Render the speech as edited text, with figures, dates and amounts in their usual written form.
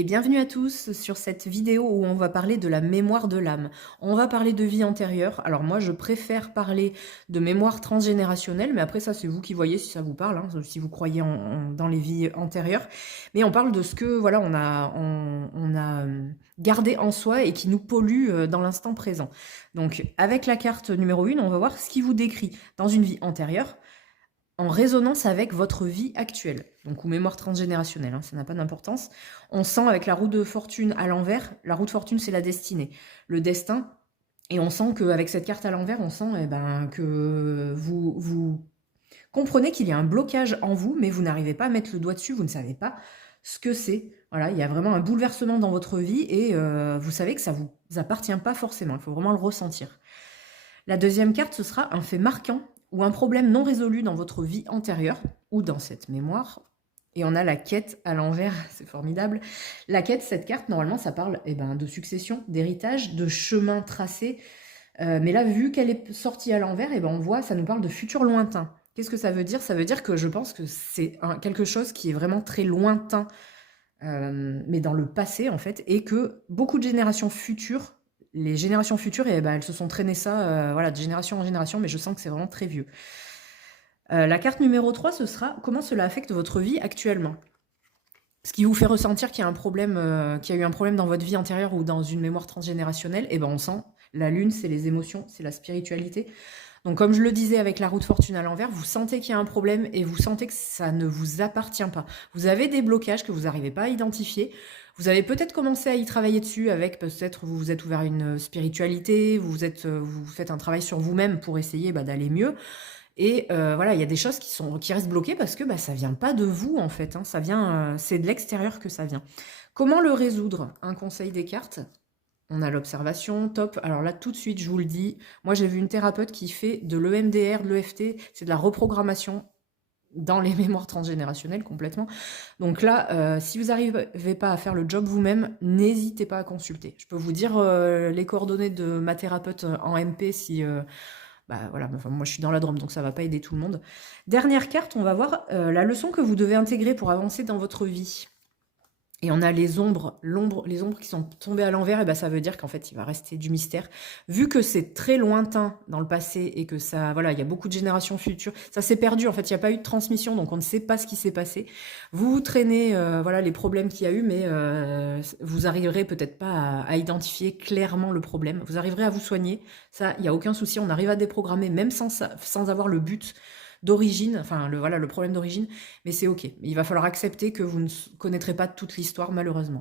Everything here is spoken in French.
Et bienvenue à tous sur cette vidéo où on va parler de la mémoire de l'âme. On va parler de vie antérieure. Alors moi, je préfère parler de mémoire transgénérationnelle, mais après ça, c'est vous qui voyez si ça vous parle, hein, si vous croyez dans les vies antérieures. Mais on parle de ce que voilà, on a gardé en soi et qui nous pollue dans l'instant présent. Donc avec la carte numéro 1, on va voir ce qui vous décrit dans une vie antérieure en résonance avec votre vie actuelle, donc ou mémoire transgénérationnelle, hein, ça n'a pas d'importance. On sent avec la roue de fortune à l'envers, la roue de fortune c'est la destinée, le destin, et on sent qu'avec cette carte à l'envers, on sent que vous comprenez qu'il y a un blocage en vous, mais vous n'arrivez pas à mettre le doigt dessus, vous ne savez pas ce que c'est. Voilà, il y a vraiment un bouleversement dans votre vie et vous savez que ça vous appartient pas forcément, il faut vraiment le ressentir. La deuxième carte, ce sera un fait marquant ou un problème non résolu dans votre vie antérieure ou dans cette mémoire. Et on a la quête à l'envers, c'est formidable. La quête, cette carte, normalement, ça parle de succession, d'héritage, de chemin tracé. Mais là, vu qu'elle est sortie à l'envers, on voit, ça nous parle de futur lointain. Qu'est-ce que ça veut dire? Ça veut dire que je pense que c'est quelque chose qui est vraiment très lointain, mais dans le passé, en fait, et que beaucoup de générations futures, les générations futures, elles se sont traînées ça, voilà, de génération en génération, mais je sens que c'est vraiment très vieux. La carte numéro 3, ce sera comment cela affecte votre vie actuellement. Ce qui vous fait ressentir qu'il y a un problème, qu'il y a eu un problème dans votre vie antérieure ou dans une mémoire transgénérationnelle, on sent la lune, c'est les émotions, c'est la spiritualité. Donc comme je le disais avec la roue de fortune à l'envers, vous sentez qu'il y a un problème et vous sentez que ça ne vous appartient pas. Vous avez des blocages que vous n'arrivez pas à identifier. Vous avez peut-être commencé à y travailler dessus avec, peut-être vous vous êtes ouvert à une spiritualité, vous faites un travail sur vous-même pour essayer d'aller mieux. Et voilà, il y a des choses qui restent bloquées parce que ça vient pas de vous en fait, hein. Ça vient, c'est de l'extérieur que ça vient. Comment le résoudre? Un conseil des cartes. On a l'observation, top. Alors là, tout de suite, je vous le dis, moi j'ai vu une thérapeute qui fait de l'EMDR, de l'EFT, c'est de la reprogrammation dans les mémoires transgénérationnelles complètement. Donc là, si vous n'arrivez pas à faire le job vous-même, n'hésitez pas à consulter. Je peux vous dire les coordonnées de ma thérapeute en MP si... voilà, enfin, moi je suis dans la Drôme, donc ça va pas aider tout le monde. Dernière carte, on va voir la leçon que vous devez intégrer pour avancer dans votre vie. Et on a les ombres qui sont tombées à l'envers, ça veut dire qu'en fait, il va rester du mystère. Vu que c'est très lointain dans le passé et que ça, voilà, il y a beaucoup de générations futures, ça s'est perdu, en fait, il n'y a pas eu de transmission, donc on ne sait pas ce qui s'est passé. Vous traînez, voilà, les problèmes qu'il y a eu, mais vous arriverez peut-être pas à identifier clairement le problème. Vous arriverez à vous soigner, ça, il n'y a aucun souci, on arrive à déprogrammer, même sans avoir le but d'origine, enfin le problème d'origine, mais c'est ok. Il va falloir accepter que vous ne connaîtrez pas toute l'histoire malheureusement.